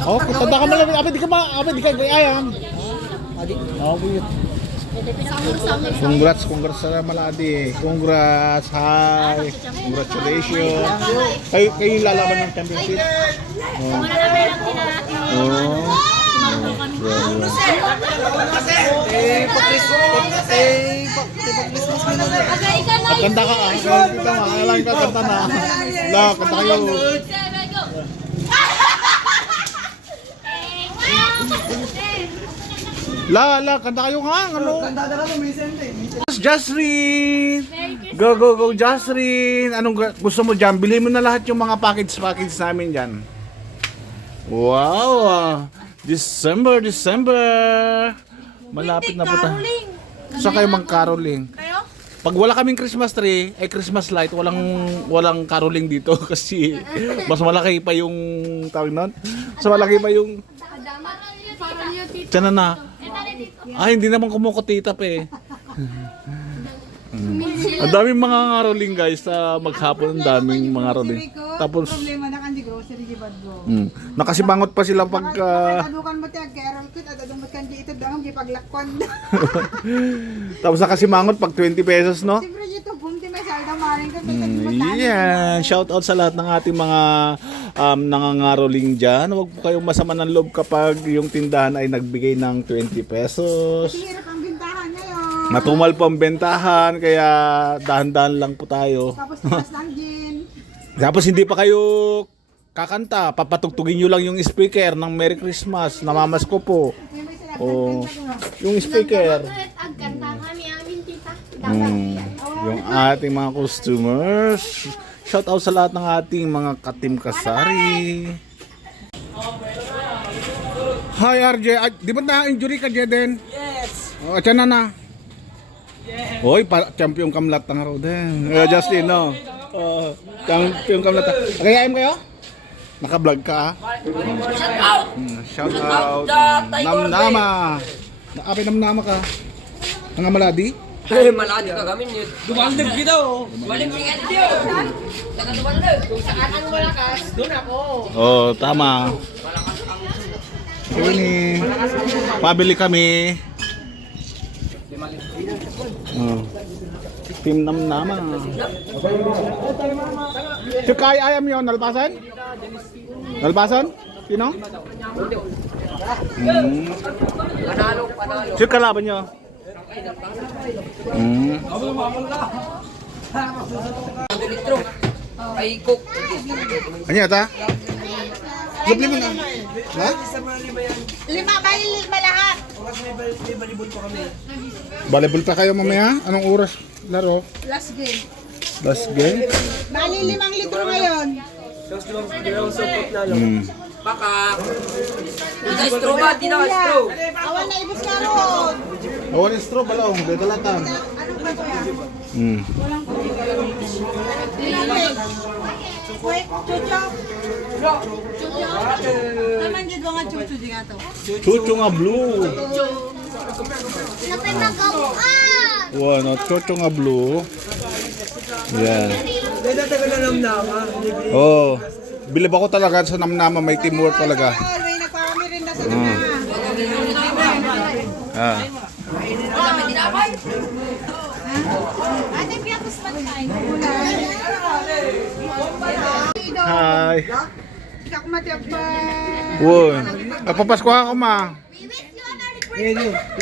Oh, tanda ka malamig. Abi, di ka ba? Abi, di ka ayam. Oh, wait. Congrats sa Maladi. Congrats, hi. Congratulations. Kayo yung lalaban ng championship. Kanta ka ah. Kanta nga. Alam ka kanta na. La, kanta kayo. La, kanta kayo nga. Ano? Kanta ka mo, Jasrin! Go, Jasrin! Anong gusto mo dyan? Bili mo na lahat yung mga package namin dyan. Wow! December! Malapit na po tayo. Saan kayo mag-caroling? Pag wala kaming Christmas tree, Christmas light, walang caroling dito kasi mas malaki pa yung tawag nun. Mas malaki pa yung tiyan na. Hindi naman kumukutitap eh. Ang daming mga caroling guys sa maghapon, ang daming mga caroling. Tapos problema na kan di grocery di badgo. Nakasimangot pa sila pag Adukan mo tiag carol kit at adong kan di ito dang di paglakon. tapos nakasimangot pag 20 pesos, no? Siyempre ito bumti may salda maring ka Yeah, shout out sa lahat ng ating mga nangangaroling dyan. Huwag po kayong masama ng loob kapag yung tindahan ay nagbigay ng 20 pesos. Hirap ang bintahan ngayon. Matumal po ang bentahan, kaya dahan-dahan lang po tayo. Tapos taas lang gin. Tapos hindi pa kayo kakanta, papatugtugin nyo lang yung speaker ng Merry Christmas. Namamasko po. Oh, yung speaker. Yung ating mga customers. Shout out sa lahat ng ating mga katim kasari. Hi RJ, di ba na-injury ka Jeden? Yes. Oh, atyan na. Hoy, champion kamlat ng araw din. Justin, no? Champion kamlat. Kaya kayo? Naka-vlog ka? Shout out. Namnama. Nakapi namnama ka. Ang Maladi? Maladi ka kami yun. Dumandag kita oh. Malimpikan niyo. Saka dumandag. Kung saan ang malakas, doon ako. Oh, tama. Ini. Pabili kami. Oh. Team namnama. Si Kai ayam yun, nalpasan? Nalpasan? Sino? Panalo. Si kalaban nyo? Litro. Ay cook. Ano yata? Subli mo na. Ha? Lima lahat. Volleyball pa kayo mamaya? Anong oras laro? Last game. Last game? Bali 5 litro ngayon. Baka. Ito straw ba? Di na straw. Awan na ibus na ron. Awan yung straw, balong. Dadalatan. Anong ba ito yan? Walang wait, chucho. Chucho. Naman dito nga chucho di nga to. Chucho nga blue. Napin magabuan. Wow, no, chucho nga blue. Yan. Oh, bilib ako talaga sa namnama, may teamwork talaga. May nagpapami rin na sa kanya. Ate, piyatos man tayo. Hi. Ikaw matiyag pa. Wow. Papasko ako ma.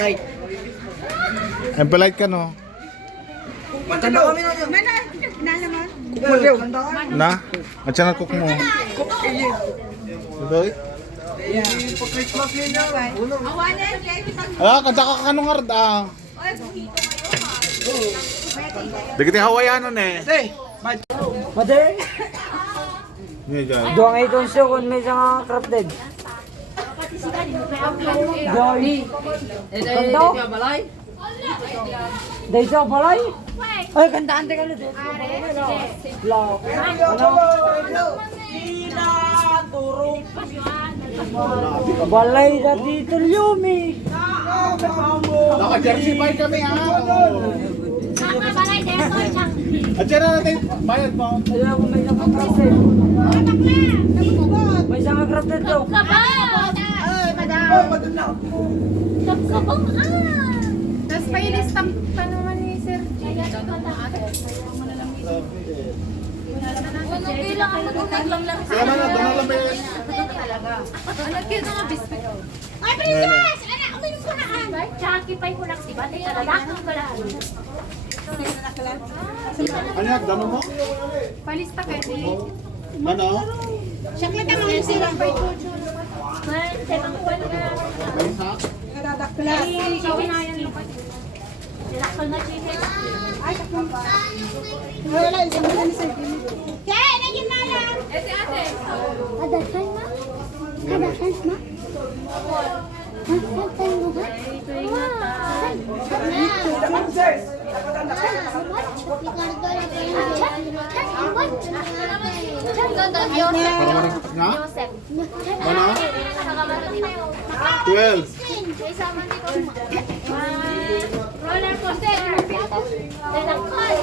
Light. Empelite ka no? Matanda kami na yun. Mana, naman. Na? At siya cook mo. Doy? Christmas yun na. Awanan, kaya kitang... Kanta ka kanong ard ah. Oy, bukito kayo. Dikiti Hawaiianon eh. Mother, Ngayon dyan. doang itong sukon may isang crafted. Doy. Kanto? Dahil sa balay? Ay, kantaan teka ulit. Block. Balay na dito, Yumi. Naka-jersey pa kami ah. At siya na natin, bayad mo. Ayaw ko may nakakrafted. Kapatid daw. Ay, madam. Kapkabang Tapos may listang pa naman ni Sir. Ano bilang ako nung naglamlam sa Kaya na, doon na lang ba yun? Ano kaya mga biscuit? Ay, princess! Anak, uminom ko na ka! Chucky pie ko lang, diba? Teka, lalakang ko lang. Ano yan? Gano'n mo? Palista kayo ni. Ano? Siya kita mga sirang pa ito. Man, tekang kuwan ka. May isa? Nadadaklas. Ikaw na yan. Nilakal na chicken. Ay, takong ba? Wala, isang mga ni Sir Jimmy. Kaya, naging na lang. Eh, si ate. Kadaghan na? Kadaghan na? Kadaghan mo ba? Ito yung ngata. Para maragpatak na? Joseph. Ano? 12. Roller coaster. Dalakal.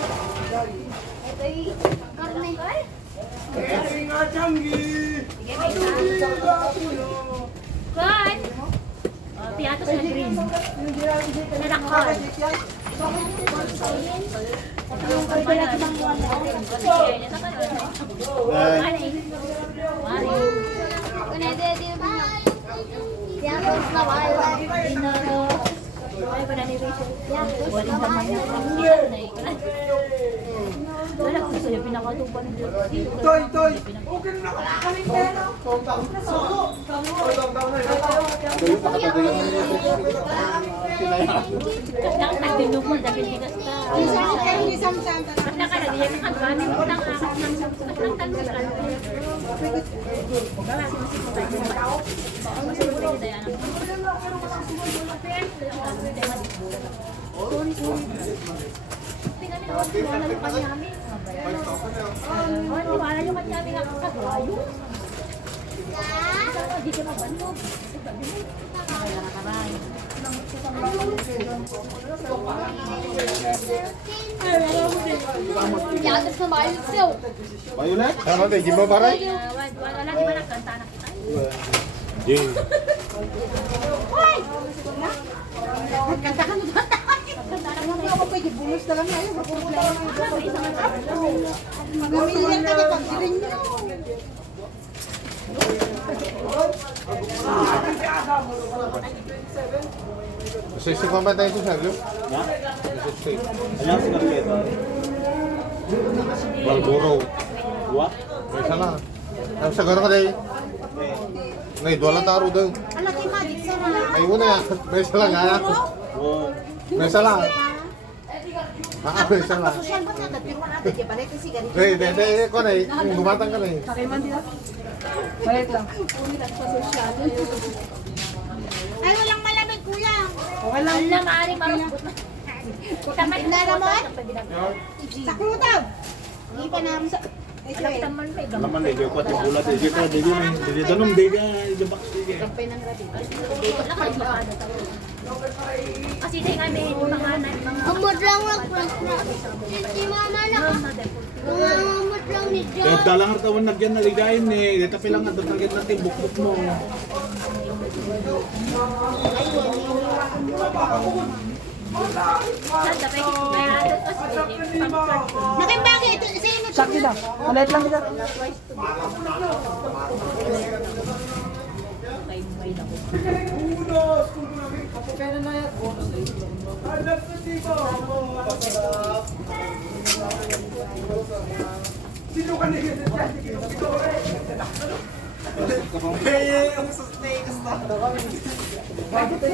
Ito yung karne. Kan? Piatos na green. Dalakal. Isang santa na. Wala yung kanyami nga kakagayo. Hindi ka mabantog. Yatos na maayos siya. Violet? Ano tayo? Di ba baray? Wala di ba nagkanta na kita? Jing. Hoy! Magkanta ka na ba tayo? Hindi ako pwede bulos na lang ngayon. Mamilihan ka na pag-girin nyo. Sisi pa ba tayo ito, Sergio? Ha? Sisi. Ayan, sinarket. Malboro. Dua? May isa na. Ang sa gano'n ka day. Ngayon, wala taro daw. Ala, kay Magic Sarah. Ay, una yan. May isa lang, ha? Oo. May isa lang. May isa lang. Social ba na? Pero natin, di ba? Kasi ganito. Eh, ko na eh. Gumatang ka na eh. Ay, walang malamig, kuya. Wala maaaring marupot na. Tamad Na naman? Sa krutaw. Hindi pa namin sa... Taman may gamot. Naman, di ko at magulat. Di ko, di ko. Di tanong, di ka. Di ba? Wala ka makada tao. Kasi di nga may panganan. Amot lang si mama na amot lang ni John. Kaya dalang hartawan nagyan naligayin eh. Di tapi lang ang nagyan natin bukbuk mo. Saan tapay kaya kasi pang-card. Nakin bakit? Sino? Sakit lang. Maliit lang kita.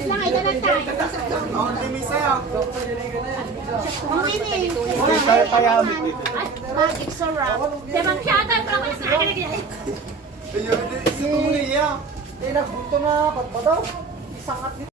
Lang, ito na tayo. Ang ini. Magic Sarah. Di ba siya ata ko lang sa akin. Eh, nagbunto na. Ba't ba daw? Isangat